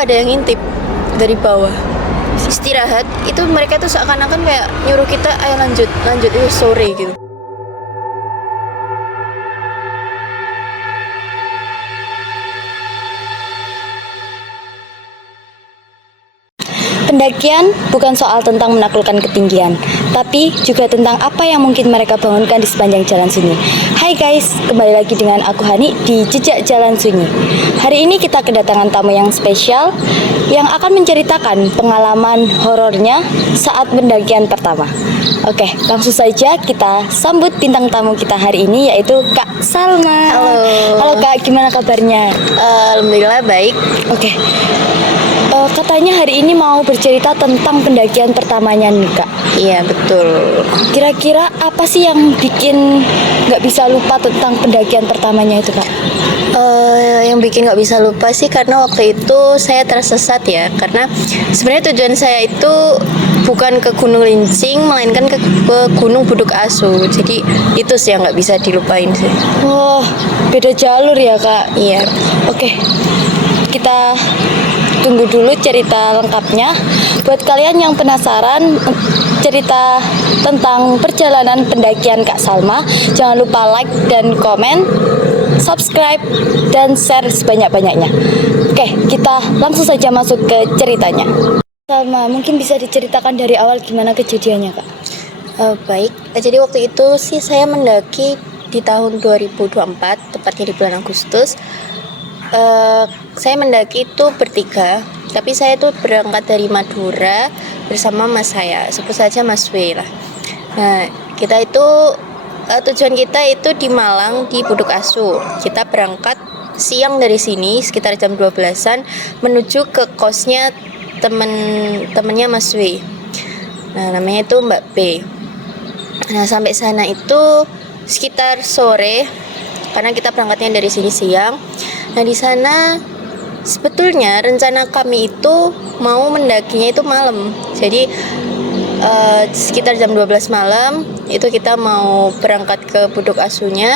ada yang ngintip dari bawah. Istirahat itu mereka tuh seakan-akan kayak nyuruh kita ayo lanjut itu sore gitu. Pendakian bukan soal tentang menaklukkan ketinggian, tapi juga tentang apa yang mungkin mereka bangunkan di sepanjang jalan sunyi. Hai guys, kembali lagi dengan aku Hani di Jejak Jalan Sunyi. Hari ini kita kedatangan tamu yang spesial yang akan menceritakan pengalaman horornya saat pendakian pertama. Oke, langsung saja kita sambut bintang tamu kita hari ini, yaitu Kak Salma. Halo Kak, gimana kabarnya? Alhamdulillah baik. Oke. Katanya hari ini mau bercerita tentang pendakian pertamanya nih Kak. Iya betul. Kira-kira apa sih yang bikin nggak bisa lupa tentang pendakian pertamanya itu Kak? Yang bikin nggak bisa lupa sih karena waktu itu saya tersesat ya. Karena sebenarnya tujuan saya itu bukan ke Gunung Lincing, melainkan ke Gunung Buduk Asu. Jadi itu sih yang nggak bisa dilupain sih. Oh, beda jalur ya Kak? Iya. Oke, kita tunggu dulu cerita lengkapnya. Buat kalian yang penasaran cerita tentang perjalanan pendakian Kak Salma, jangan lupa like dan komen, subscribe dan share sebanyak-banyaknya. Oke, kita langsung saja masuk ke ceritanya. Salma, mungkin bisa diceritakan dari awal gimana kejadiannya Kak? Baik, jadi waktu itu sih saya mendaki di tahun 2024, tepatnya di bulan Agustus. Saya mendaki itu bertiga, tapi saya tuh berangkat dari Madura bersama mas saya, sebut saja Mas W lah. Nah, kita itu tujuan kita itu di Malang, di Buduk Asu. Kita berangkat siang dari sini sekitar jam 12-an menuju ke kosnya temennya Mas W. Nah, namanya itu Mbak B. Nah, sampai sana itu sekitar sore karena kita berangkatnya dari sini siang. Nah, di sana sebetulnya rencana kami itu mau mendakinya itu malam. Jadi sekitar jam 12 malam itu kita mau berangkat ke Buduk Asunya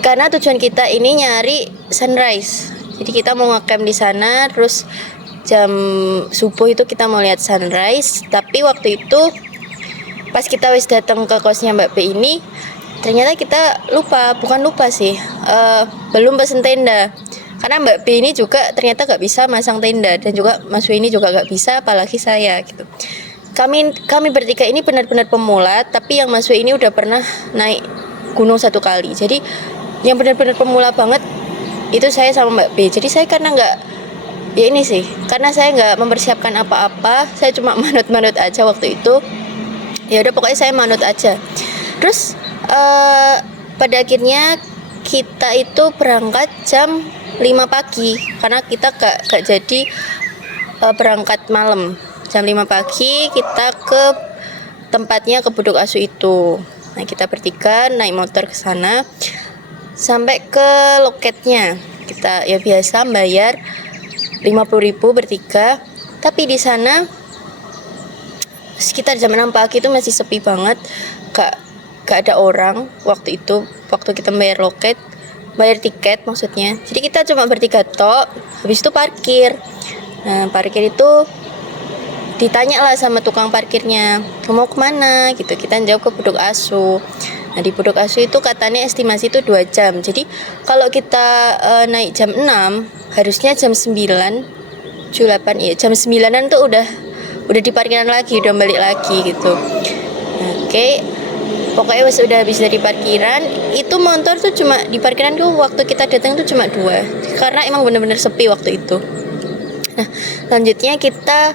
karena tujuan kita ini nyari sunrise. Jadi kita mau ngecamp di sana, terus jam subuh itu kita mau lihat sunrise. Tapi waktu itu pas kita wis datang ke kosnya Mbak B ini, ternyata kita bukan lupa sih, belum pesen tenda. Karena Mbak B ini juga ternyata gak bisa masang tenda, dan juga Mas W ini juga gak bisa, apalagi saya gitu. Kami bertiga ini benar-benar pemula, tapi yang Mas W ini udah pernah naik gunung 1 kali. Jadi yang benar-benar pemula banget itu saya sama Mbak B. Jadi saya karena karena saya nggak mempersiapkan apa-apa, saya cuma manut-manut aja waktu itu. Ya udah pokoknya saya manut aja. Terus pada akhirnya kita itu berangkat jam 5 pagi karena kita gak jadi berangkat malam. Jam 5 pagi kita ke tempatnya, ke Buduk Asu itu. Nah, kita bertiga naik motor ke sana sampai ke loketnya. Kita ya biasa bayar 50.000 bertiga. Tapi di sana sekitar jam 6 pagi itu masih sepi banget. Gak ada orang waktu itu, waktu kita bayar tiket maksudnya. Jadi kita cuma bertiga tok, habis itu parkir. Nah, parkir itu ditanya lah sama tukang parkirnya, mau kemana gitu. Kita jawab ke Buduk Asu. Nah, di Buduk Asu itu katanya estimasi itu 2 jam. Jadi kalau kita naik jam 6, harusnya jam 9, 8 ya, jam 9-an tuh udah di parkiran lagi, udah balik lagi gitu. Oke. Pokoknya udah habis dari parkiran, itu motor tuh cuma di parkiran tuh waktu kita datang tuh cuma 2, karena emang bener-bener sepi waktu itu. Nah, selanjutnya kita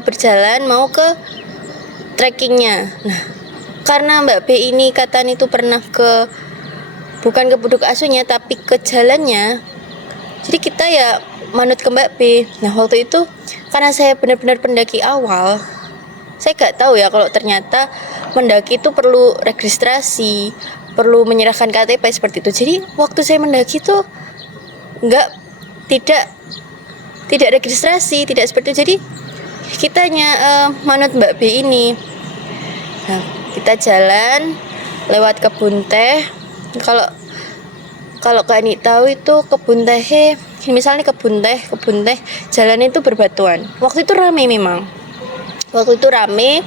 berjalan mau ke trekkingnya. Nah, karena Mbak B ini katanya itu pernah bukan ke Buduk Asunya tapi ke jalannya, jadi kita ya manut ke Mbak B. Nah, waktu itu karena saya benar-benar pendaki awal, saya gak tahu ya kalau ternyata mendaki itu perlu registrasi, perlu menyerahkan KTP seperti itu. Jadi waktu saya mendaki itu tidak registrasi, tidak seperti itu. Jadi kita hanya manut Mbak B ini. Nah, kita jalan lewat kebun teh. Kalau kalau Kak Ani tahu itu kebun teh, misalnya kebun teh, jalannya itu berbatuan. Waktu itu rame memang. Waktu itu rame.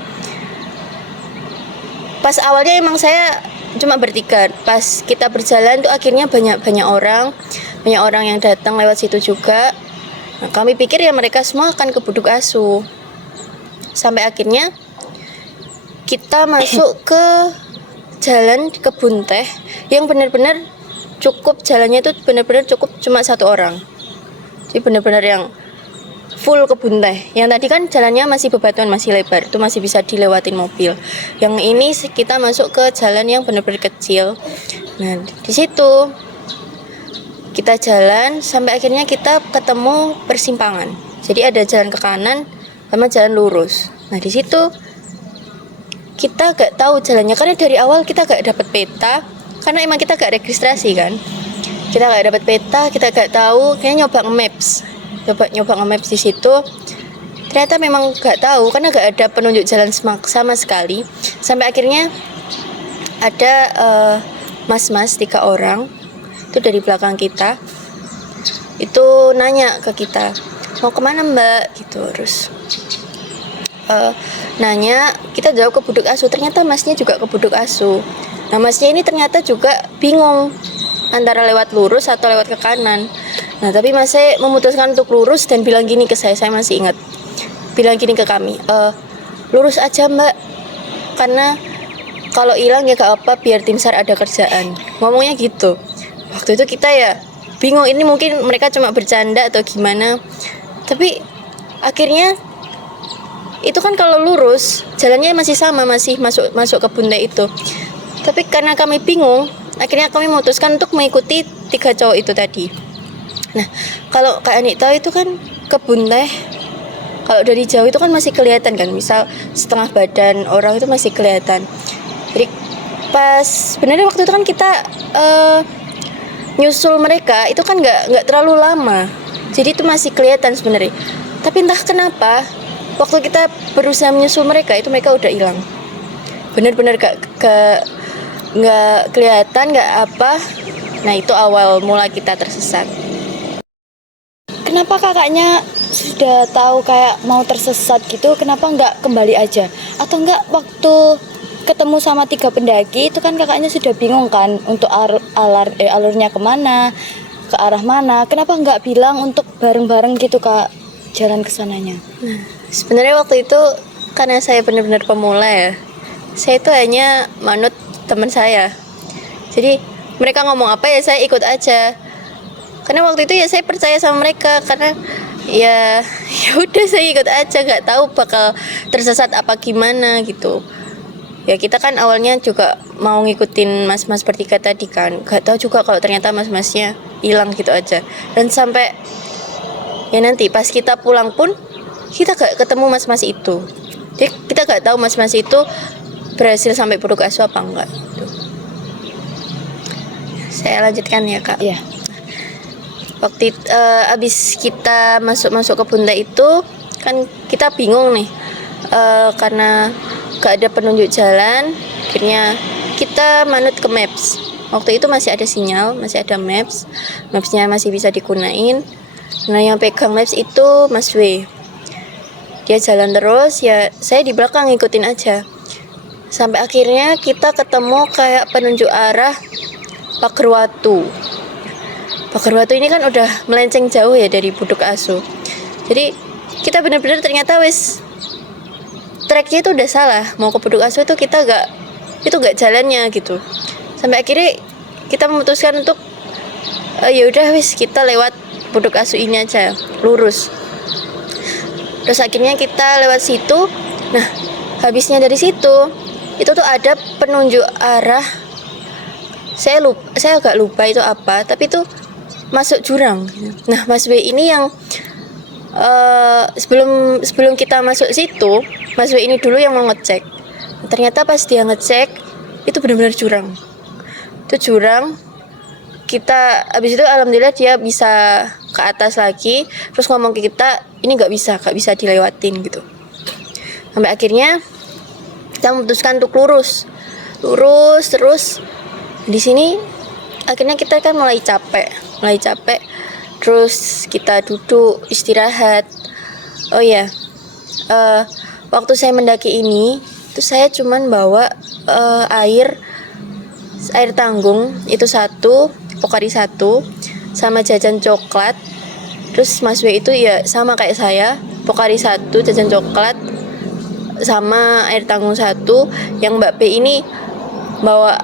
Pas awalnya emang saya cuma bertiga. Pas kita berjalan tuh akhirnya banyak orang yang datang lewat situ juga. Nah, kami pikir ya mereka semua akan ke Buduk Asu. Sampai akhirnya kita masuk ke jalan kebun teh yang benar-benar cukup, jalannya itu benar-benar cukup cuma satu orang. Jadi benar-benar yang full kebun teh. Yang tadi kan jalannya masih bebatuan, masih lebar, itu masih bisa dilewatin mobil. Yang ini kita masuk ke jalan yang benar-benar kecil. Nah, di situ kita jalan sampai akhirnya kita ketemu persimpangan. Jadi ada jalan ke kanan sama jalan lurus. Nah, di situ kita gak tahu jalannya karena dari awal kita gak dapat peta karena emang kita gak registrasi kan. Kita gak dapat peta, kita gak tahu, kayaknya nyoba nge-maps di situ. Ternyata memang gak tahu karena gak ada penunjuk jalan sama sekali. Sampai akhirnya ada mas-mas 3 orang itu dari belakang kita itu nanya ke kita, mau kemana mbak gitu. Terus nanya, kita jawab ke Buduk Asu. Ternyata masnya juga ke Buduk Asu. Nah, masnya ini ternyata juga bingung antara lewat lurus atau lewat ke kanan. Nah, tapi masnya memutuskan untuk lurus dan bilang gini ke saya masih ingat, bilang gini ke kami, lurus aja mbak, karena kalau hilang ya gak apa, biar tim SAR ada kerjaan. Ngomongnya gitu. Waktu itu kita ya bingung, ini mungkin mereka cuma bercanda atau gimana. Tapi akhirnya itu kan kalau lurus jalannya masih sama, masih masuk kebun teh itu. Tapi karena kami bingung, akhirnya kami memutuskan untuk mengikuti 3 cowok itu tadi. Nah, kalau Kak Ani tahu itu kan kebun teh, kalau dari jauh itu kan masih kelihatan kan, misal setengah badan orang itu masih kelihatan. Jadi pas sebenarnya waktu itu kan kita nyusul mereka itu kan nggak terlalu lama, jadi itu masih kelihatan sebenarnya. Tapi entah kenapa waktu kita berusaha menyusul mereka itu mereka udah hilang, benar-benar nggak kelihatan, nggak apa. Nah, itu awal mula kita tersesat. Kenapa kakaknya sudah tahu kayak mau tersesat gitu, kenapa nggak kembali aja? Atau nggak waktu ketemu sama 3 pendaki itu kan kakaknya sudah bingung kan untuk alurnya kemana, ke arah mana? Kenapa nggak bilang untuk bareng-bareng gitu kak jalan ke sananya? Nah, sebenarnya waktu itu karena saya benar-benar pemula ya, saya itu hanya manut teman saya. Jadi mereka ngomong apa ya saya ikut aja. Karena waktu itu ya saya percaya sama mereka, karena ya udah saya ikut aja, nggak tahu bakal tersesat apa gimana gitu. Ya kita kan awalnya juga mau ngikutin mas-mas bertiga tadi kan, nggak tahu juga kalau ternyata mas-masnya hilang gitu aja. Dan sampai ya nanti pas kita pulang pun kita gak ketemu mas-mas itu. Jadi kita gak tahu mas-mas itu berhasil sampai Buduk Asu apa enggak gitu. Saya lanjutkan ya kak. Iya. Waktu abis kita masuk ke Bunda itu kan kita bingung nih, karena gak ada penunjuk jalan. Akhirnya kita manut ke maps. Waktu itu masih ada sinyal, masih ada mapsnya masih bisa digunain. Nah, yang pegang maps itu Mas W. Dia jalan terus, ya saya di belakang ngikutin aja. Sampai akhirnya kita ketemu kayak penunjuk arah Pagerwatu. Pagerwatu ini kan udah melenceng jauh ya dari Buduk Asu. Jadi kita benar-benar ternyata treknya itu udah salah. Mau ke Buduk Asu itu kita gak jalannya gitu. Sampai akhirnya kita memutuskan untuk ya udah kita lewat Buduk Asu ini aja, lurus. Terus akhirnya kita lewat situ. Nah, habisnya dari situ itu tuh ada penunjuk arah. Saya agak lupa itu apa, tapi itu masuk jurang. Nah, Mas W ini yang sebelum kita masuk situ, Mas W ini dulu yang mau ngecek. Ternyata pas dia ngecek itu benar-benar jurang. Itu jurang. Kita habis itu alhamdulillah dia bisa ke atas lagi, terus ngomong ke kita ini gak bisa dilewatin gitu. Sampai akhirnya kita memutuskan untuk lurus terus. Di sini akhirnya kita kan mulai capek, terus kita duduk istirahat. Oh ya, waktu saya mendaki ini itu saya cuman bawa air tanggung itu satu, Pocari satu, sama jajan coklat. Terus Mas W itu ya sama kayak saya, Pocari satu, jajan coklat, sama air tanggung satu. Yang Mbak B ini bawa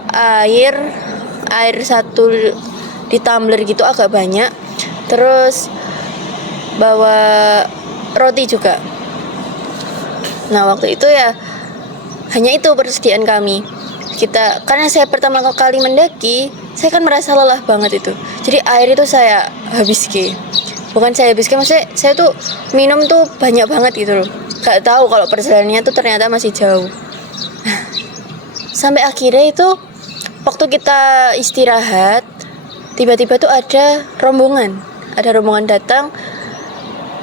air satu di tumbler gitu agak banyak, terus bawa roti juga. Nah waktu itu ya hanya itu persediaan kami. Karena saya pertama kali mendaki, saya kan merasa lelah banget itu. Jadi air itu saya habiskan. Bukan saya habiskan, maksudnya saya tuh minum tuh banyak banget gitu loh. Gak tahu kalau perjalanannya tuh ternyata masih jauh. Sampai akhirnya itu waktu kita istirahat, tiba-tiba tuh ada rombongan datang.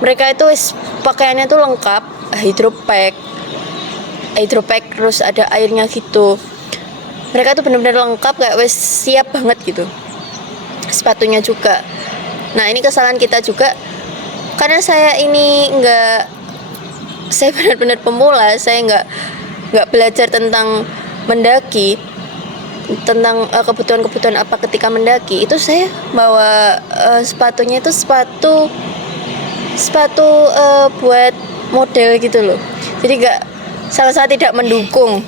Mereka itu pakaiannya tuh lengkap, hydropack, terus ada airnya gitu. Mereka tuh benar-benar lengkap, kayak wes siap banget gitu. Sepatunya juga. Nah ini kesalahan kita juga, karena saya ini saya benar-benar pemula, saya nggak belajar tentang mendaki, tentang kebutuhan apa ketika mendaki. Itu saya bawa sepatunya itu sepatu buat model gitu loh. Jadi saya tidak mendukung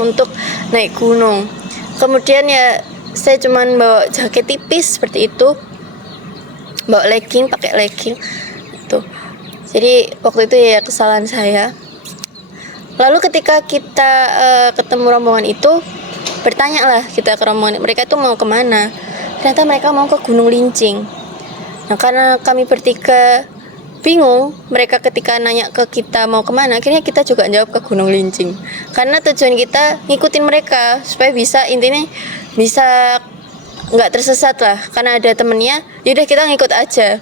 untuk naik gunung. Kemudian ya saya cuman bawa jaket tipis seperti itu, bawa pakai legging tuh. Jadi waktu itu ya kesalahan saya. Lalu ketika kita ketemu rombongan itu, bertanyalah kita ke rombongan mereka itu mau kemana. Ternyata mereka mau ke Gunung Lincing. Nah karena kami bertiga bingung, mereka ketika nanya ke kita mau kemana, akhirnya kita juga jawab ke Gunung Lincing. Karena tujuan kita ngikutin mereka supaya intinya bisa nggak tersesat lah. Karena ada temennya, yaudah kita ngikut aja.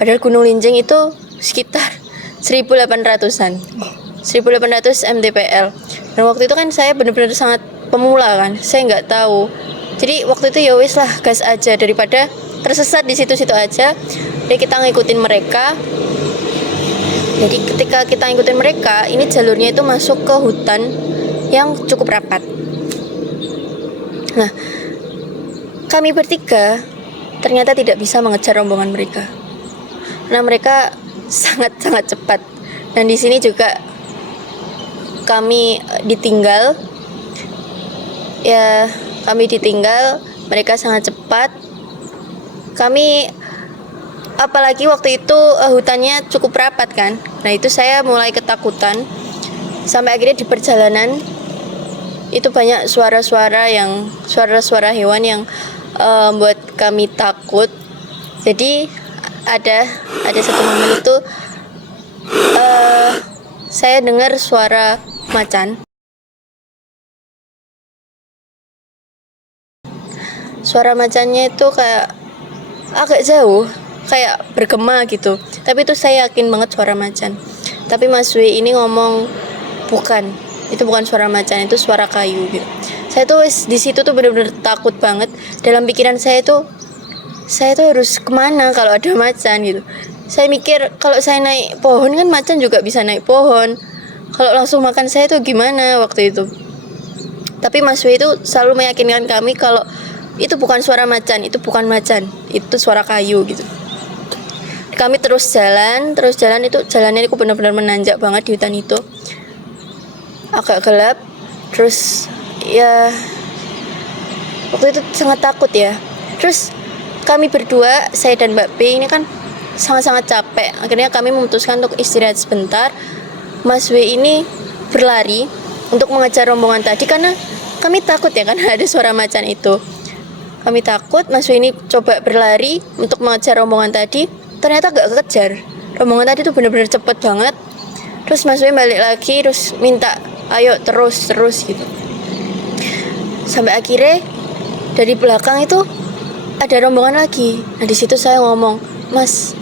Padahal Gunung Lincing itu sekitar 1800-an, 1800 mdpl. Dan waktu itu kan saya benar-benar sangat pemula kan, saya nggak tahu. Jadi waktu itu ya wis lah, gas aja daripada tersesat di situ-situ aja. Jadi kita ngikutin mereka. Jadi ketika kita ngikutin mereka, ini jalurnya itu masuk ke hutan yang cukup rapat. Nah, kami bertiga ternyata tidak bisa mengejar rombongan mereka. Nah, mereka sangat-sangat cepat. Dan di sini juga kami ditinggal. Ya, kami ditinggal, mereka sangat cepat. Kami apalagi waktu itu hutannya cukup rapat kan. Nah itu saya mulai ketakutan. Sampai akhirnya di perjalanan itu banyak suara-suara hewan yang buat kami takut. Jadi ada satu momen itu saya dengar suara macan. Suara macannya itu kayak agak jauh, kayak bergema gitu. Tapi itu saya yakin banget suara macan. Tapi Mas W ini ngomong itu bukan suara macan, itu suara kayu gitu. Saya tuh di situ tuh benar-benar takut banget. Dalam pikiran saya tuh harus kemana kalau ada macan gitu. Saya mikir kalau saya naik pohon kan macan juga bisa naik pohon. Kalau langsung makan saya tuh gimana waktu itu. Tapi Mas W itu selalu meyakinkan kami kalau itu bukan suara macan, itu suara kayu gitu. Kami terus jalan itu jalannya itu benar-benar menanjak banget di hutan itu. Agak gelap, terus ya waktu itu sangat takut ya. Terus kami berdua, saya dan Mbak B ini kan sangat-sangat capek. Akhirnya kami memutuskan untuk istirahat sebentar. Mas W ini berlari untuk mengejar rombongan tadi karena kami takut ya karena ada suara macan itu. Kami takut, Mas W ini coba berlari untuk mengejar rombongan tadi. Ternyata gak kekejar. Rombongan tadi tuh benar-benar cepet banget. Terus Mas W balik lagi, terus minta, ayo terus gitu. Sampai akhirnya dari belakang itu ada rombongan lagi. Nah di situ saya ngomong, Mas,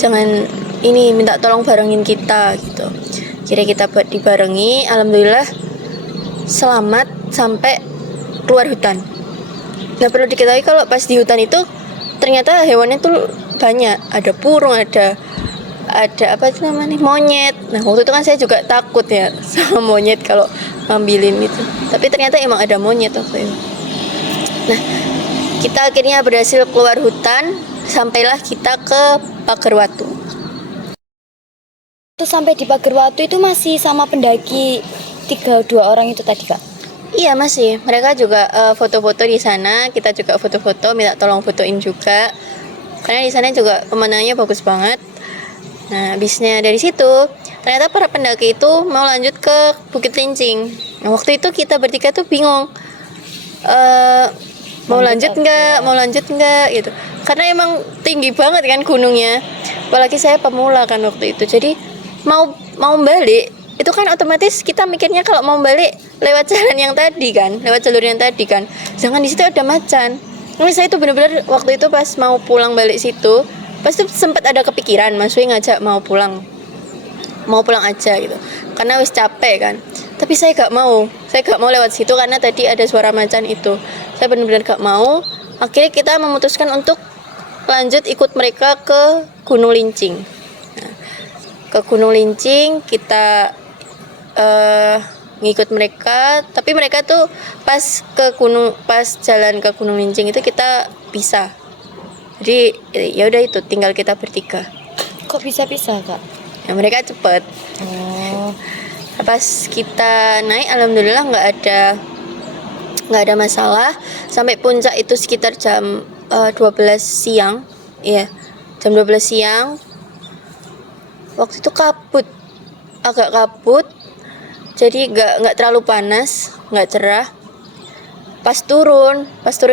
jangan ini, minta tolong barengin kita gitu. Kira kita dibarengi, alhamdulillah selamat sampai keluar hutan. Nah, perlu diketahui kalau pas di hutan itu ternyata hewannya tuh banyak, ada burung, ada apa itu namanya, monyet. Nah, waktu itu kan saya juga takut ya sama monyet kalau ngambilin itu, tapi ternyata emang ada monyet waktu itu. Nah, kita akhirnya berhasil keluar hutan, sampailah kita ke Pagar Watu. Terus sampai di Pagar Watu itu masih sama pendaki 2 orang itu tadi Kak? Iya, masih. Mereka juga foto-foto di sana. Kita juga foto-foto, minta tolong fotoin juga. Karena di sana juga pemandangannya bagus banget. Nah, habisnya dari situ, ternyata para pendaki itu mau lanjut ke Bukit Lincing. Nah, waktu itu kita bertiga tuh bingung. Mau lanjut nggak gitu. Karena emang tinggi banget kan gunungnya. Apalagi saya pemula kan waktu itu. Jadi mau balik itu kan otomatis kita mikirnya kalau mau balik lewat jalan yang tadi kan, lewat jalur yang tadi kan. Jangan di situ ada macan. Ini saya tuh benar-benar waktu itu pas mau pulang balik situ, pas itu sempat ada kepikiran Mas Wi ngajak mau pulang aja gitu. Karena wis capek kan. Tapi saya gak mau lewat situ karena tadi ada suara macan itu. Saya benar-benar gak mau. Akhirnya kita memutuskan untuk lanjut ikut mereka ke Gunung Lincing. Nah, ke Gunung Lincing kita ngikut mereka, tapi mereka tuh pas jalan ke Gunung Lincing itu kita pisah. Jadi ya udah itu tinggal kita bertiga. Kok bisa pisah Kak? Ya, mereka cepet. Oh. Pas kita naik alhamdulillah nggak ada masalah. Sampai puncak itu sekitar jam 12 siang. Iya, jam 12 siang. Waktu itu agak kabut. Jadi nggak terlalu panas, nggak cerah. Pas turun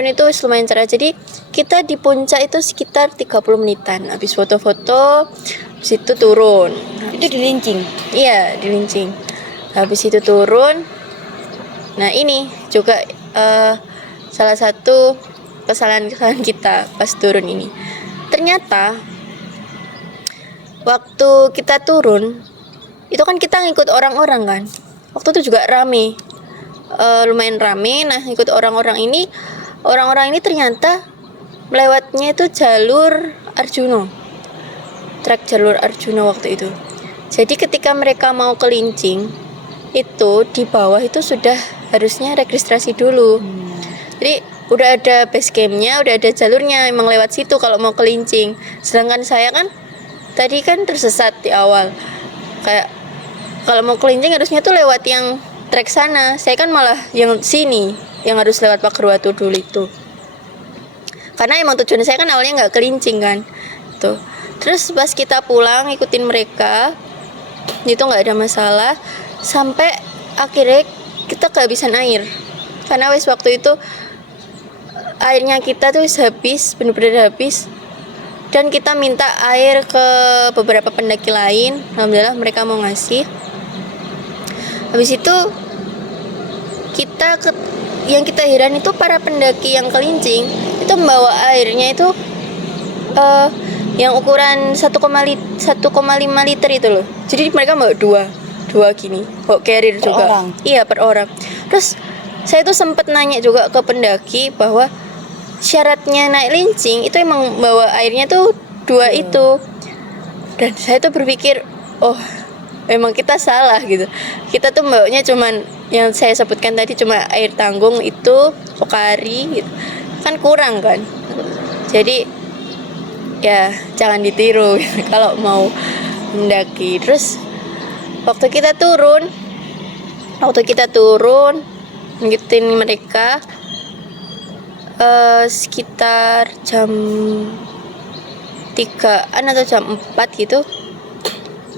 itu lumayan cerah. Jadi kita di puncak itu sekitar 30 menitan. Habis foto-foto, habis itu turun. Itu di Lincing? Iya, di Lincing. Habis itu turun. Nah, ini juga salah satu kesalahan kita pas turun ini. Ternyata waktu kita turun itu kan kita ngikut orang-orang kan. Waktu itu juga rame, lumayan rame. Nah, ikut orang-orang ini ternyata melewatnya itu jalur Arjuna, trek jalur Arjuna waktu itu. Jadi ketika mereka mau ke Lincing itu di bawah itu sudah harusnya registrasi dulu. Jadi udah ada base campnya, udah ada jalurnya, emang lewat situ kalau mau ke Lincing. Sedangkan saya kan tadi kan tersesat di awal, kayak kalau mau ke Lincing harusnya tuh lewat yang trek sana. Saya kan malah yang sini, yang harus lewat Pagar Watu dulu itu. Karena emang tujuan saya kan awalnya nggak ke Lincing kan. Tuh. Terus pas kita pulang ikutin mereka, itu nggak ada masalah. Sampai akhirnya kita kehabisan air. Karena wes waktu itu airnya kita tuh habis, benar-benar habis. Dan kita minta air ke beberapa pendaki lain. Alhamdulillah mereka mau ngasih. Habis itu yang kita heran itu para pendaki yang ke Lincing itu membawa airnya itu yang ukuran 1,5 liter itu loh. Jadi mereka bawa dua gini, bawa carrier per juga. Orang. Iya, per orang. Terus saya tuh sempat nanya juga ke pendaki bahwa syaratnya naik Lincing itu emang bawa airnya tuh 2 itu. Dan saya tuh berpikir, oh emang kita salah gitu. Kita tuh bawanya cuman yang saya sebutkan tadi, cuma air tanggung itu, Pokari gitu. Kan kurang kan. Jadi ya jangan ditiru gitu, kalau mau mendaki. Terus waktu kita turun ngikutin mereka sekitar jam 3-an atau jam 4 gitu,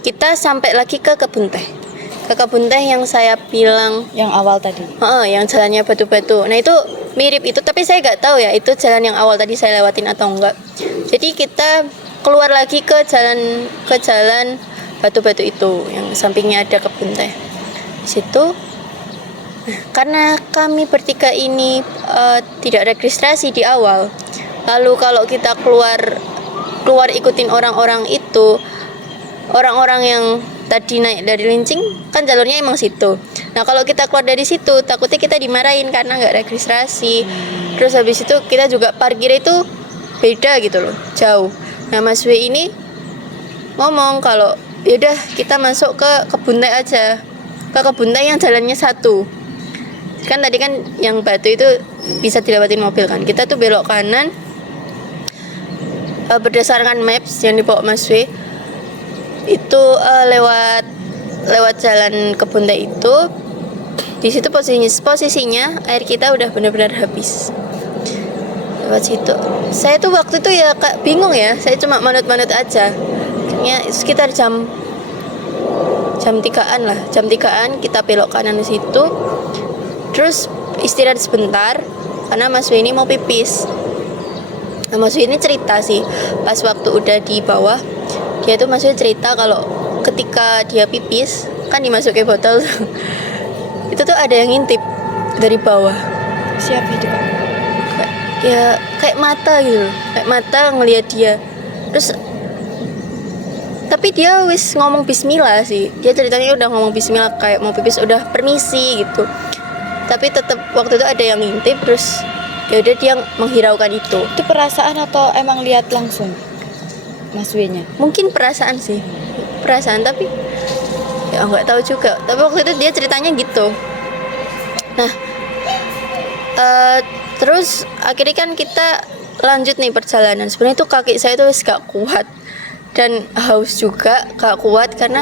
kita sampai lagi ke kebun teh yang saya bilang Yang awal tadi? yang jalannya batu-batu. Nah, itu mirip itu, tapi saya nggak tahu ya itu jalan yang awal tadi saya lewatin atau enggak. Jadi kita keluar lagi ke jalan batu-batu itu yang sampingnya ada kebun teh. Di situ karena kami bertiga ini tidak registrasi di awal. Lalu kalau kita keluar ikutin orang-orang itu, orang-orang yang tadi naik dari Lincing kan jalurnya emang situ. Nah, kalau kita keluar dari situ takutnya kita dimarahin karena nggak registrasi. Terus habis itu kita juga parkir itu beda gitu loh, jauh. Nah Mas W ini ngomong kalau yaudah kita masuk ke kebun teh aja, ke kebun teh yang jalannya satu. Kan tadi kan yang batu itu bisa dilewatin mobil kan, kita tuh belok kanan. Berdasarkan maps yang dibawa Mas W itu lewat jalan kebun teh itu. Di situ posisinya air kita udah benar-benar habis. Lewat situ saya tuh waktu itu ya kayak bingung ya, saya cuma manut-manut aja. Kayaknya sekitar jam 3-an lah, jam 3-an kita belok kanan di situ. Terus istirahat sebentar karena Mas W ini mau pipis. Nah, Mas W ini cerita sih pas waktu udah di bawah, dia tuh Mas W cerita kalau ketika dia pipis kan dimasukin botol itu tuh ada yang ngintip dari bawah. Siapa itu Kak? Ya kayak mata gitu loh, kayak mata ngelihat dia. Terus tapi dia wis ngomong bismillah sih, dia ceritanya udah ngomong bismillah kayak mau pipis, udah permisi gitu. Tapi tetap waktu itu ada yang ngintip. Terus ya udah dia menghiraukan itu. Itu perasaan atau emang lihat langsung Mas W-nya? Mungkin perasaan sih, perasaan, tapi ya nggak tahu juga. Tapi waktu itu dia ceritanya gitu. Nah terus akhirnya kan kita lanjut nih perjalanan. Sebenarnya itu kaki saya tuh wis gak kuat dan haus juga gak kuat karena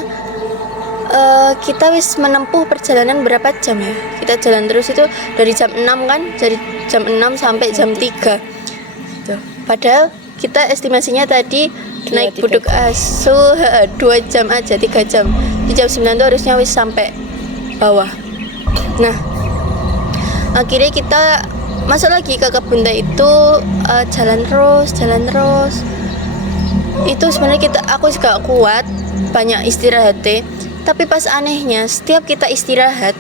kita wis menempuh perjalanan berapa jam ya. Kita jalan terus itu dari jam 6 kan, dari jam 6 sampai jam 3 gitu. Padahal kita estimasinya tadi naik buduk asuh 2 jam aja, 3 jam. Di jam 9 tuh harusnya wis sampai bawah. Nah akhirnya kita masuk lagi ke kebun teh itu, jalan terus. Itu sebenarnya aku juga kuat, banyak istirahatnya. Tapi pas anehnya setiap kita istirahat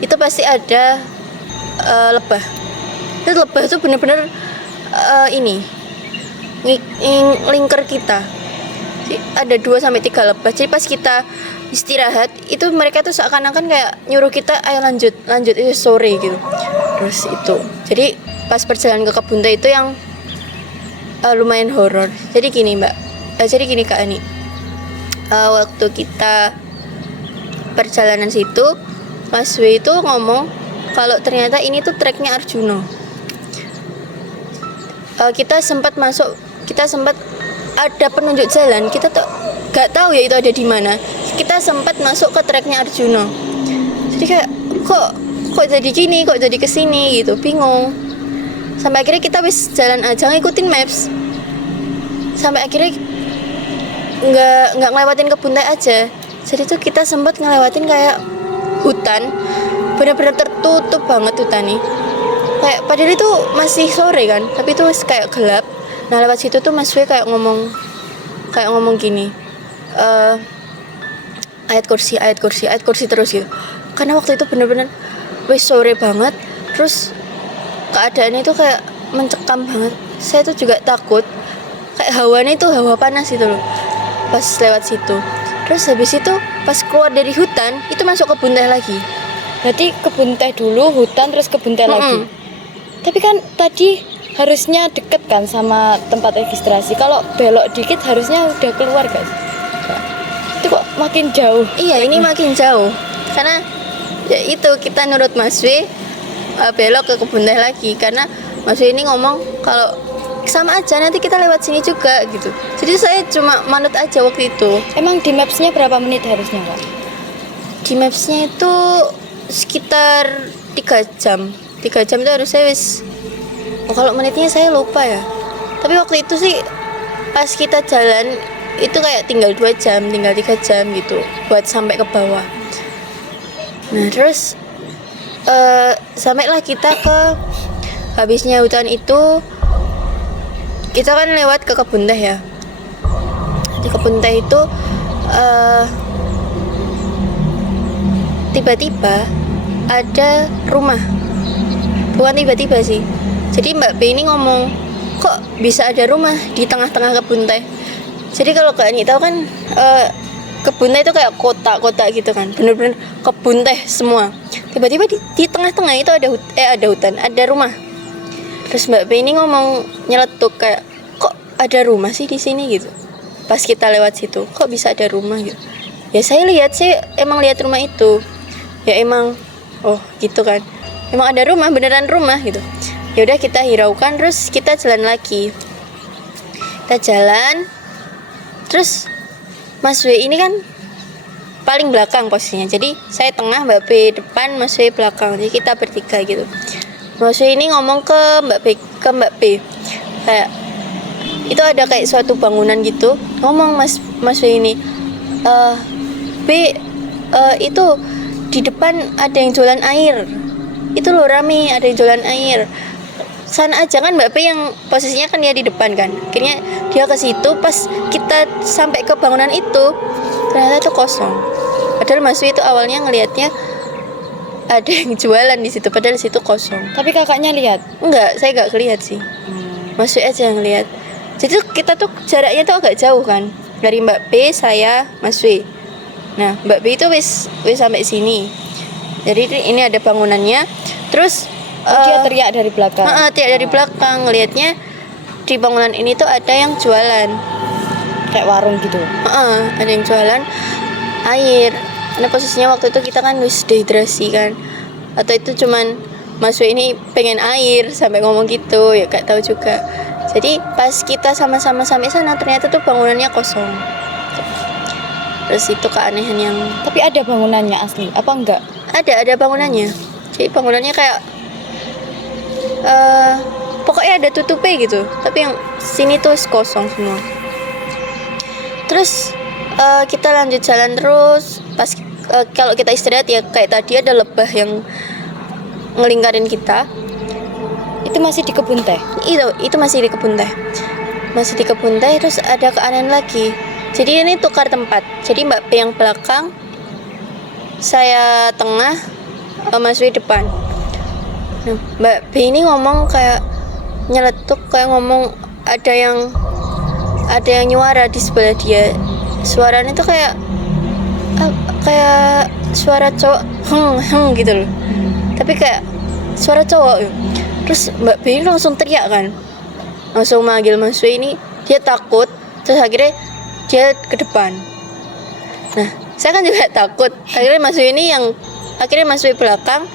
itu pasti ada lebah. Itu lebah itu benar-benar lingkar kita. Ada 2-3 lebah. Jadi pas kita istirahat itu mereka tuh seakan-akan kayak nyuruh kita ayo lanjut itu sore gitu. Terus itu jadi pas perjalanan ke kebun teh itu yang lumayan horor. Jadi gini Kak Ani, waktu kita perjalanan situ Mas W itu ngomong kalau ternyata ini tuh treknya Arjuna. Kita sempat ada penunjuk jalan, kita tuh gak tahu ya itu ada di mana. Kita sempat masuk ke treknya Arjuna. Jadi kayak kok jadi gini, kok jadi kesini gitu, bingung. Sampai akhirnya kita wis jalan aja ngikutin maps. Sampai akhirnya nggak ngelewatin kebun teh aja. Jadi tuh kita sempat ngelewatin kayak hutan, benar-benar tertutup banget hutan nih. Kayak padahal itu masih sore kan, tapi itu wis kayak gelap. Nah lewat situ tuh Mas W kayak ngomong gini, ayat kursi terus gitu. Karena waktu itu bener-bener wis sore banget, terus keadaannya itu kayak mencekam banget. Saya tuh juga takut, kayak hawanya itu hawa panas gitu loh pas lewat situ. Terus habis itu pas keluar dari hutan itu masuk kebun teh lagi. Berarti kebun teh dulu, hutan, terus kebun teh lagi. Tapi kan tadi harusnya deket kan sama tempat registrasi. Kalau belok dikit harusnya udah keluar guys. Itu kok makin jauh. Iya ini makin jauh. Karena ya itu kita nurut Mas W, belok ke kebun teh lagi. Karena Mas W ini ngomong kalau sama aja nanti kita lewat sini juga gitu. Jadi saya cuma manut aja waktu itu. Emang di mapsnya berapa menit harusnya Kak? Di mapsnya itu sekitar 3 jam. 3 jam itu harus saya wis. Kalau menitnya saya lupa ya. Tapi waktu itu sih pas kita jalan itu kayak tinggal 2 jam, tinggal 3 jam gitu buat sampai ke bawah. Nah terus sampailah kita ke habisnya hutan itu. Kita kan lewat ke kebun teh ya. Di kebun teh itu tiba-tiba ada rumah. Bukan tiba-tiba sih. Jadi Mbak B ini ngomong, kok bisa ada rumah di tengah-tengah kebun teh. Jadi kalau Kak Ani tahu kan kebun teh itu kayak kotak-kotak gitu kan. Bener-bener kebun teh semua. Tiba-tiba di tengah-tengah itu ada hutan, ada rumah. Terus Mbak B ini ngomong nyeletuk kayak, kok ada rumah sih di sini gitu. Pas kita lewat situ, kok bisa ada rumah gitu. Ya saya lihat sih emang lihat rumah itu. Ya emang, oh gitu kan. Emang ada rumah, beneran rumah gitu. Ya udah kita hiraukan, terus kita jalan lagi. Kita jalan, terus Mas W ini kan paling belakang posisinya. Jadi saya tengah, Mbak B depan, Mas W belakang. Jadi kita bertiga gitu. Mas W ini ngomong ke Mbak B kayak itu ada kayak suatu bangunan gitu. Ngomong Mas W ini, B, itu di depan ada yang jualan air. Itu loh rame, ada yang jualan air. Sana aja kan Mbak P yang posisinya kan dia di depan kan. Akhirnya dia ke situ, pas kita sampai ke bangunan itu ternyata itu kosong. Padahal Mas Wi itu awalnya ngelihatnya ada yang jualan di situ, padahal di situ kosong. Tapi kakaknya lihat? Enggak, saya enggak kelihat sih. Mas Wi aja yang lihat. Jadi kita tuh jaraknya tuh agak jauh kan. Dari Mbak P, saya, Mas Wi. Nah, Mbak P itu wis sampai sini. Jadi ini ada bangunannya. Terus dia teriak dari belakang. Teriak dari belakang, ngelihatnya di bangunan ini tuh ada yang jualan Kayak warung gitu. ada yang jualan air. Karena posisinya waktu itu kita kan wis dehidrasi kan, atau itu cuman Mas W ini pengen air sampai ngomong gitu, ya gak tahu juga. Jadi pas kita sama-sama sampai sana ternyata tuh bangunannya kosong. Terus itu keanehan yang... Tapi ada bangunannya asli apa enggak? Ada bangunannya. Jadi bangunannya kayak pokoknya ada tutupnya gitu, tapi yang sini tuh kosong semua. Terus kita lanjut jalan terus. Pas kalau kita istirahat ya kayak tadi ada lebah yang ngelingkarin kita. Itu masih di kebun teh? Itu masih di kebun teh. Masih di kebun teh. Terus ada keanehan lagi. Jadi ini tukar tempat. Jadi Mbak P yang belakang, saya tengah, Mas W depan. Nah, Mbak B ini ngomong kayak nyeletuk, kayak ngomong ada yang nyuara di sebelah dia. Suaranya tuh kayak suara cowok heng gitu loh. Tapi kayak suara cowok. Terus Mbak B ini langsung teriak kan. Langsung manggil Mas W ini, dia takut. Terus akhirnya dia ke depan. Nah, saya kan juga takut. Akhirnya Mas W ini Mas W belakang,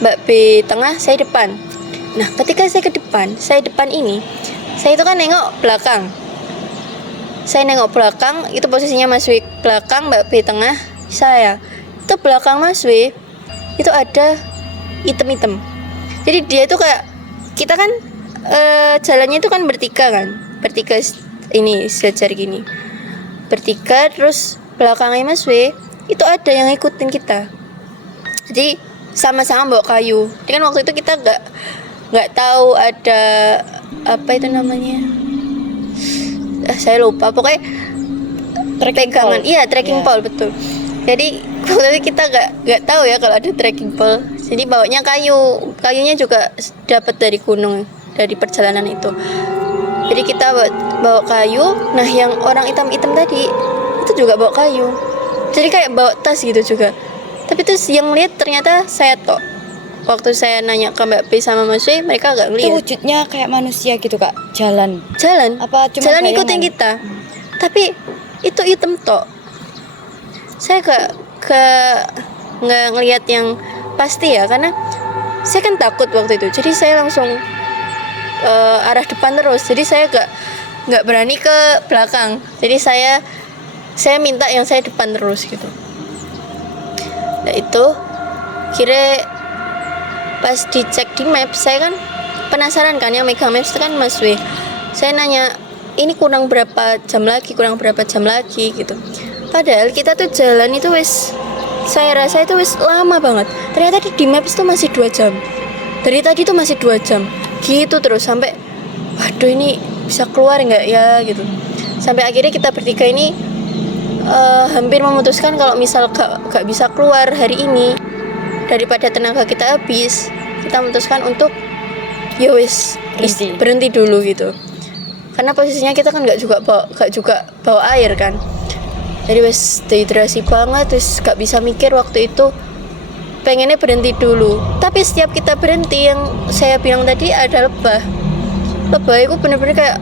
Mbak B tengah, saya depan. Nah, ketika saya ke depan, saya itu kan nengok belakang. Saya nengok belakang, itu posisinya Mas W belakang, Mbak B tengah, saya. Itu belakang Mas W, itu ada item-item. Jadi dia itu kayak, kita kan jalannya itu kan bertiga ini sejajar gini. Bertiga, terus belakangnya Mas W, itu ada yang ngikutin kita. Jadi sama-sama bawa kayu. Jadi kan waktu itu kita nggak tahu ada apa itu namanya, saya lupa, pokoknya pegangan, iya trekking pole betul. Jadi waktu itu kita nggak tahu ya kalau ada trekking pole. Jadi bawanya kayunya juga dapat dari gunung, dari perjalanan itu. Jadi kita bawa kayu. Nah yang orang hitam-hitam tadi itu juga bawa kayu. Jadi kayak bawa tas gitu juga. Tapi terus yang lihat ternyata saya tok. Waktu saya nanya ke Mbak B sama Mas W, mereka gak ngeliat. Itu wujudnya kayak manusia gitu kak, jalan apa cuma jalan bayangan? Ikutin kita. Tapi itu hitam tok. Saya nggak ngelihat yang pasti ya, karena saya kan takut waktu itu. Jadi saya langsung arah depan terus. Jadi saya nggak berani ke belakang. Jadi saya minta yang saya depan terus gitu. Nah itu kira pas dicek di map, saya kan penasaran kan, yang megang maps itu kan Mas W. Saya nanya, ini kurang berapa jam lagi gitu. Padahal kita tuh jalan itu saya rasa itu lama banget. Ternyata di maps itu masih 2 jam. Dari tadi tuh masih 2 jam. Gitu terus sampai waduh ini bisa keluar nggak ya gitu. Sampai akhirnya kita bertiga ini hampir memutuskan kalau misal gak bisa keluar hari ini, daripada tenaga kita habis, kita memutuskan untuk ya berhenti dulu gitu. Karena posisinya kita kan gak juga bawa air kan. Jadi dehidrasi banget, gak bisa mikir waktu itu. pengennya berhenti dulu. Tapi setiap kita berhenti, yang saya bilang tadi ada lebah itu bener-bener kayak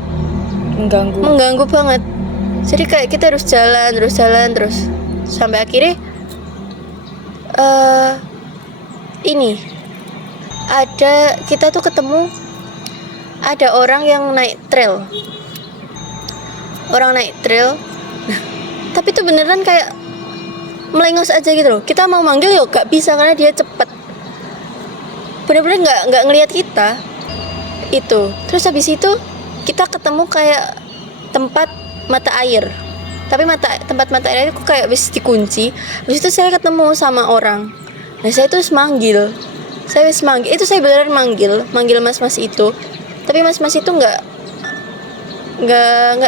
mengganggu banget. Jadi kayak kita harus jalan terus sampai akhirnya kita tuh ketemu ada orang yang naik trail. Nah, tapi tuh beneran kayak melengos aja gitu loh. Kita mau manggil yuk gak bisa karena dia cepet. Bener-bener nggak ngelihat kita itu. Terus habis itu kita ketemu kayak tempat mata air. Tapi tempat mata air itu kayak wis dikunci. Habis itu saya ketemu sama orang. Nah saya tuh manggil. Itu saya beneran manggil mas-mas itu. Tapi mas-mas itu nggak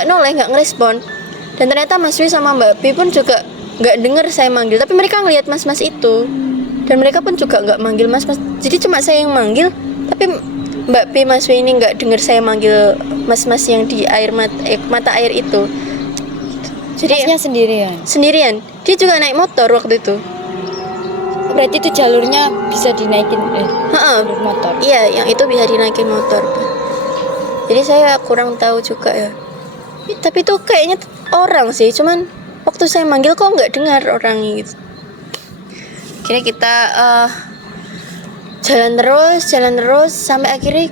noleh, nggak ngerespon. Dan ternyata Mas Wi sama Mbak Pi pun juga nggak dengar saya manggil. Tapi mereka ngelihat mas-mas itu. Dan mereka pun juga nggak manggil mas-mas. Jadi cuma saya yang manggil. Tapi Mbak Pi, Mas Wi ini nggak dengar saya manggil mas-mas yang di mata air itu. Jadi Masnya sendirian. Dia juga naik motor waktu itu. Berarti itu jalurnya bisa dinaikin jalur motor. Iya, yang itu bisa dinaikin motor. Jadi saya kurang tahu juga ya. Tapi itu kayaknya orang sih, cuman waktu saya manggil kok nggak dengar orangnya gitu. Akhirnya kita jalan terus sampai akhirnya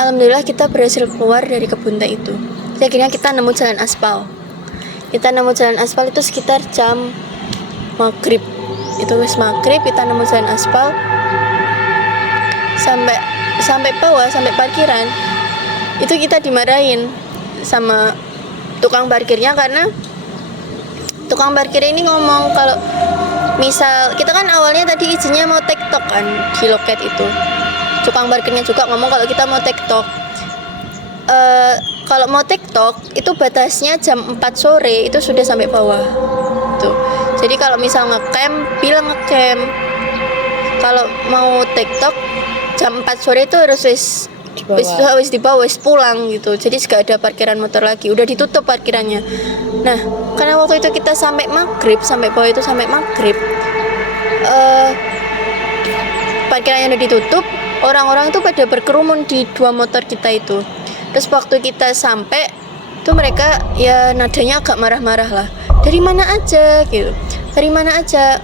alhamdulillah kita berhasil keluar dari kebun teh itu. Jadi akhirnya kita nemu jalan aspal. Itu sekitar jam maghrib. Itu wis maghrib kita nemu jalan aspal sampai bawah, sampai parkiran. Itu kita dimarahin sama tukang parkirnya karena tukang parkir ini ngomong kalau misal kita kan awalnya tadi izinnya mau TikTok kan di loket itu. Tukang parkirnya juga ngomong kalau kita mau TikTok. Kalau mau TikTok itu batasnya jam 4 sore itu sudah sampai bawah. Tuh. Jadi kalau misal ngecamp, bilang ngecamp. Kalau mau TikTok jam 4 sore itu harus wis di bawah, wis pulang gitu. Jadi gak ada parkiran motor lagi, udah ditutup parkirannya. Nah, karena waktu itu kita sampai bawah itu sampai maghrib. Parkirannya udah ditutup, orang-orang itu pada berkerumun di 2 motor kita itu. Terus waktu kita sampai itu mereka ya nadanya agak marah-marah lah. Dari mana aja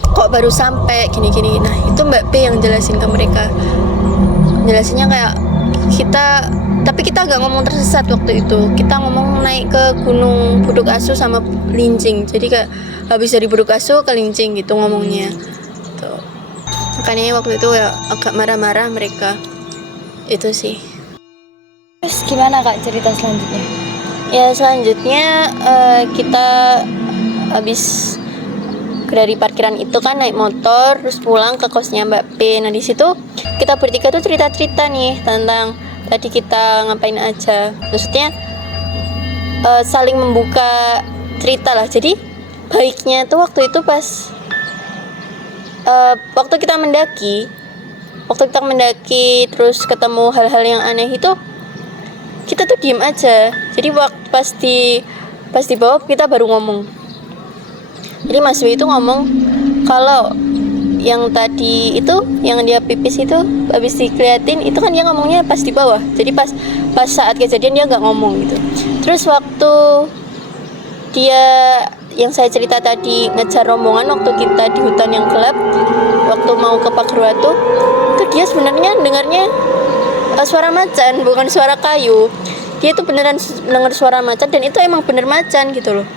kok baru sampai gini-gini. Nah itu Mbak P yang jelasin ke mereka, jelasinnya kayak tapi kita nggak ngomong tersesat waktu itu. Kita ngomong naik ke Gunung Buduk Asu sama Lincing. Jadi kayak habis dari Buduk Asu ke Lincing gitu ngomongnya tuh. Makanya waktu itu ya agak marah-marah mereka itu sih. Terus gimana Kak cerita selanjutnya? Ya selanjutnya kita habis dari parkiran itu kan naik motor terus pulang ke kosnya Mbak P. Nah di situ kita bertiga tuh cerita-cerita nih tentang tadi kita ngapain aja. Maksudnya saling membuka cerita lah. Jadi baiknya tuh waktu itu pas waktu kita mendaki terus ketemu hal-hal yang aneh itu kita tuh diem aja. Jadi waktu pas di bawah kita baru ngomong. Jadi Mas Wi itu ngomong kalau yang tadi itu yang dia pipis itu habis dikeliatin itu kan dia ngomongnya pas di bawah. Jadi pas saat kejadian dia nggak ngomong gitu. Terus waktu dia yang saya cerita tadi ngejar rombongan waktu kita di hutan yang gelap waktu mau ke Pagerwatu itu dia sebenarnya dengarnya suara macan bukan suara kayu. Dia tuh beneran dengar suara macan dan itu emang bener macan gitu loh.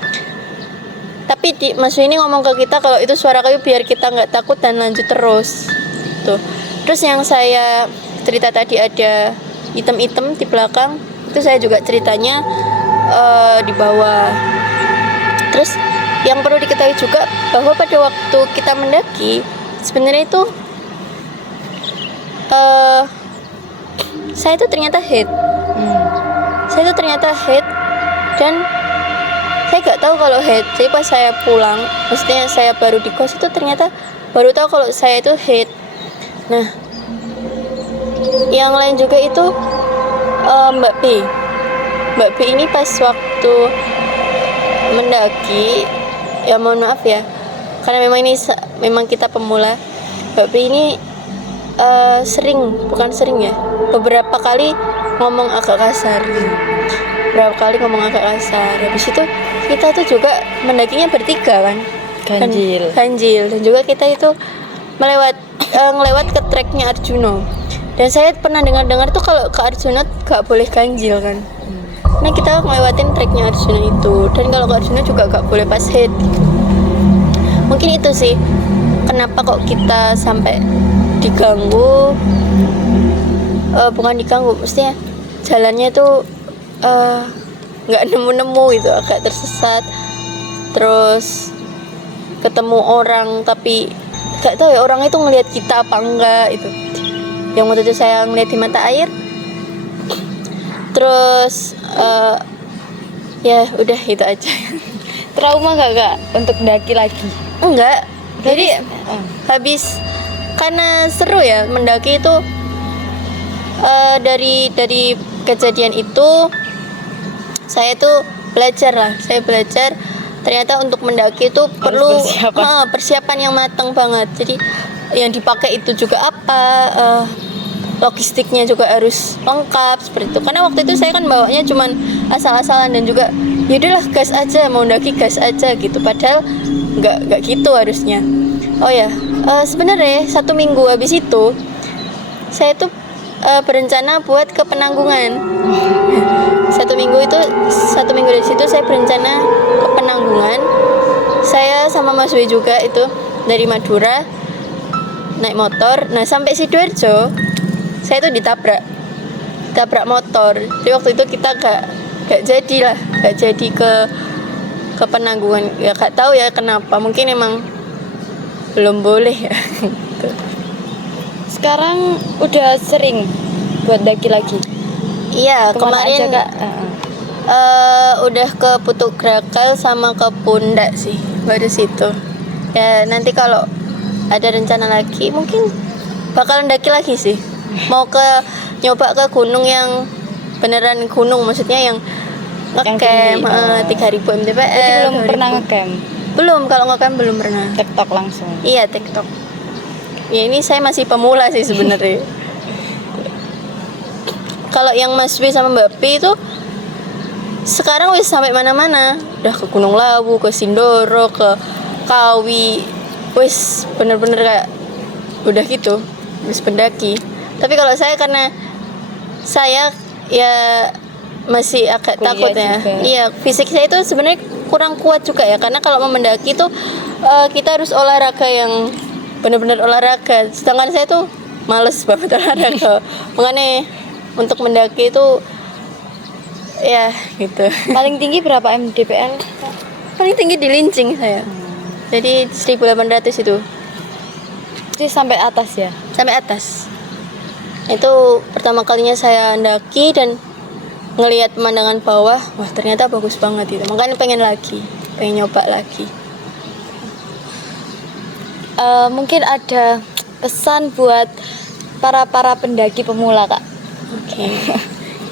Tapi Mas Wi ini ngomong ke kita kalau itu suara kayu biar kita nggak takut dan lanjut terus tuh. Terus yang saya cerita tadi ada item-item di belakang itu saya juga ceritanya di bawah. Terus yang perlu diketahui juga bahwa pada waktu kita mendaki sebenarnya itu saya itu ternyata head. Dan saya nggak tahu kalau head. Jadi pas saya pulang, maksudnya saya baru di kos itu ternyata baru tahu kalau saya itu head. Nah, yang lain juga itu Mbak P ini pas waktu mendaki, ya mohon maaf ya, karena memang kita pemula. Mbak Pri ini bukan sering ya, beberapa kali ngomong agak kasar. Habis itu kita tuh juga mendakinya bertiga kan, ganjil, dan juga kita itu ngelewat ke treknya Arjuna. Dan saya pernah dengar tuh kalau ke Arjuna gak boleh ganjil kan. Nah kita ngelewatin treknya Arjuna itu, dan kalau ke Arjuna juga gak boleh pas head gitu. Mungkin itu sih kenapa kok kita sampai diganggu, bukan diganggu, maksudnya jalannya tuh nggak nemu gitu, agak tersesat, terus ketemu orang tapi nggak tahu ya orang itu ngelihat kita apa enggak itu. Yang waktu itu saya ngeliat di mata air, terus ya udah itu aja. Trauma nggak kak untuk mendaki lagi? Enggak, jadi habis karena seru ya mendaki itu. Dari kejadian itu saya belajar ternyata untuk mendaki itu perlu persiapan yang matang banget. Jadi yang dipakai itu juga logistiknya juga harus lengkap seperti itu. Karena waktu itu saya kan bawanya cuman asal-asalan, dan juga yaudahlah gas aja, mau mendaki gas aja gitu. Padahal nggak gitu harusnya. Oh ya, sebenarnya 1 minggu habis itu saya tuh berencana buat ke Penanggungan. 1 minggu dari situ saya berencana ke Penanggungan. Saya sama Mas W juga itu dari Madura naik motor. Nah sampai Sidoarjo saya tuh ditabrak motor. Jadi waktu itu kita gak jadi ke Penanggungan. Ya gak tahu ya kenapa, mungkin emang belum boleh ya. Sekarang udah sering buat daki lagi? Iya, kemarin aja, Kak? Udah ke Putuk Grakal sama ke Pundak sih, baru situ. Ya nanti kalau ada rencana lagi mungkin bakalan daki lagi sih. Mau nyoba ke gunung yang beneran gunung, maksudnya yang ngecamp 3000 mdpl. Jadi belum pernah ngecamp? Belum, kalau ngecamp belum pernah. TikTok langsung? Iya, TikTok. Ya ini saya masih pemula sih sebenarnya. Kalau yang Mas B sama Mbak P itu sekarang wis sampai mana-mana. Udah ke Gunung Lawu, ke Sindoro, ke Kawi. Wis bener-bener kayak udah gitu, wis pendaki. Tapi kalau saya karena saya ya masih agak takut ya. Iya, fisik saya itu sebenarnya kurang kuat juga ya, karena kalau mau mendaki itu kita harus olahraga yang benar-benar olahraga, sedangkan saya tuh males banget olahraga. Makanya untuk mendaki itu ya gitu. Paling tinggi berapa mdpl? Paling tinggi di Lincing saya. Jadi 1800 itu. Jadi sampai atas ya? Sampai atas. Itu pertama kalinya saya mendaki dan ngelihat pemandangan bawah, wah ternyata bagus banget itu. Makanya pengen nyoba lagi. Mungkin ada pesan buat para pendaki pemula, Kak? Oke.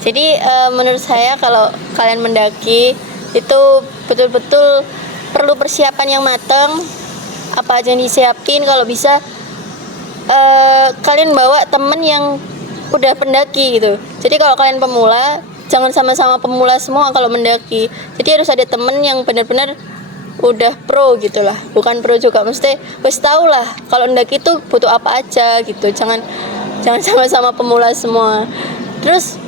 Jadi menurut saya kalau kalian mendaki itu betul-betul perlu persiapan yang matang. Apa aja yang disiapin, kalau bisa kalian bawa temen yang udah pendaki gitu. Jadi kalau kalian pemula, jangan sama-sama pemula semua kalau mendaki. Jadi harus ada temen yang benar-benar udah pro gitulah, bukan pro juga, mesti wis tau lah kalau mendaki itu butuh apa aja gitu. Jangan sama-sama pemula semua. Terus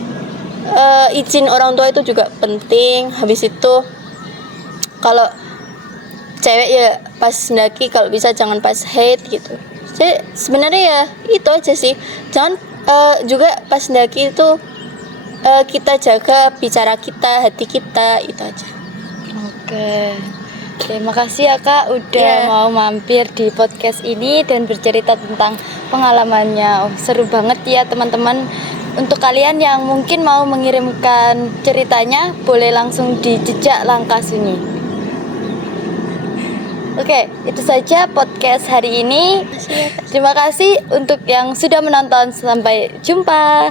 izin orang tua itu juga penting. Habis itu kalau cewek ya pas mendaki kalau bisa jangan pas haid gitu. Jadi sebenarnya ya itu aja sih. Jangan juga pas mendaki itu kita jaga bicara kita, hati kita, itu aja. Oke. Terima kasih ya Kak udah mau mampir di podcast ini dan bercerita tentang pengalamannya. Seru banget ya teman-teman. Untuk kalian yang mungkin mau mengirimkan ceritanya, boleh langsung di Jejak Langkah Sunyi. Oke, itu saja podcast hari ini. Terima kasih untuk yang sudah menonton. Sampai jumpa.